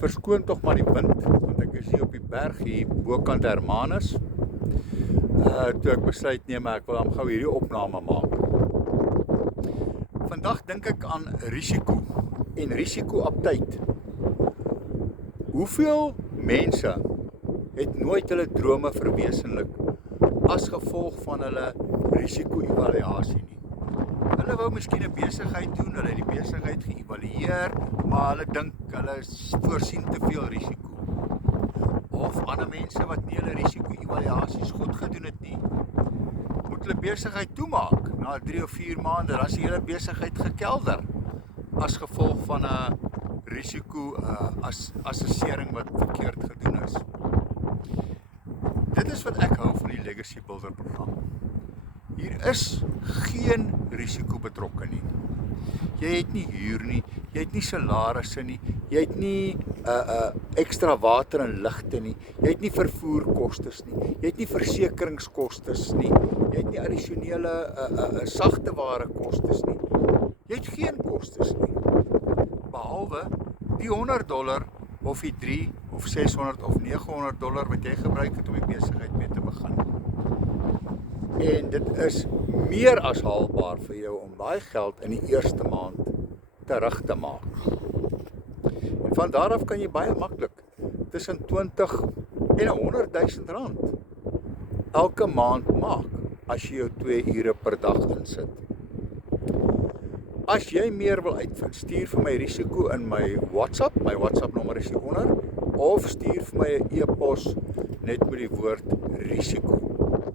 verskoon tog maar die wind, want ek is hier op die berg hier bokant Hermanus. Toe ek besluit nee, maar ek wil dan gou hierdie opname maak. Vandag dink ek aan risiko en risiko-aptyd. Hoeveel mense het nooit hulle drome verwesenlik as gevolg van hulle risiko-evaluasie nie? Hulle wou miskien 'n besigheid doen, hulle het die besigheid geëvalueer, maar hulle dink hulle voorsien te veel risiko. Of ander mense wat nie hulle risiko-evaluasies goed gedoen het nie, moet hulle besigheid toemaak na 3 of 4 maande, dan is die hele besigheid gekelder as gevolg van 'n risiko-assessering wat verkeerd gedoen is. Dit is wat ek hou van die Legacy Builder program. Hier is geen risiko betrokke nie. Jy het nie huur nie, jy het nie salarisse nie, jy het nie ekstra water en ligte nie, jy het nie vervoerkostes nie, jy het nie versekeringskostes nie, jy het nie addisionele sagteware kostes nie. Jy het geen kostes nie, behalwe die $100 of die 3 of 600 of $900 wat jy gebruik het om die besigheid mee te begin. En dit is meer as haalbaar vir jou om daai geld in die eerste maand terug te maak. En van daar af kan jy baie maklik tussen 20 en R100.000 elke maand maak as jy jou 2 ure per dag insit. As jy meer wil uitvind, stuur vir my risiko in my WhatsApp nommer is hieronder, of stuur vir my 'n e-pos net met die woord risiko.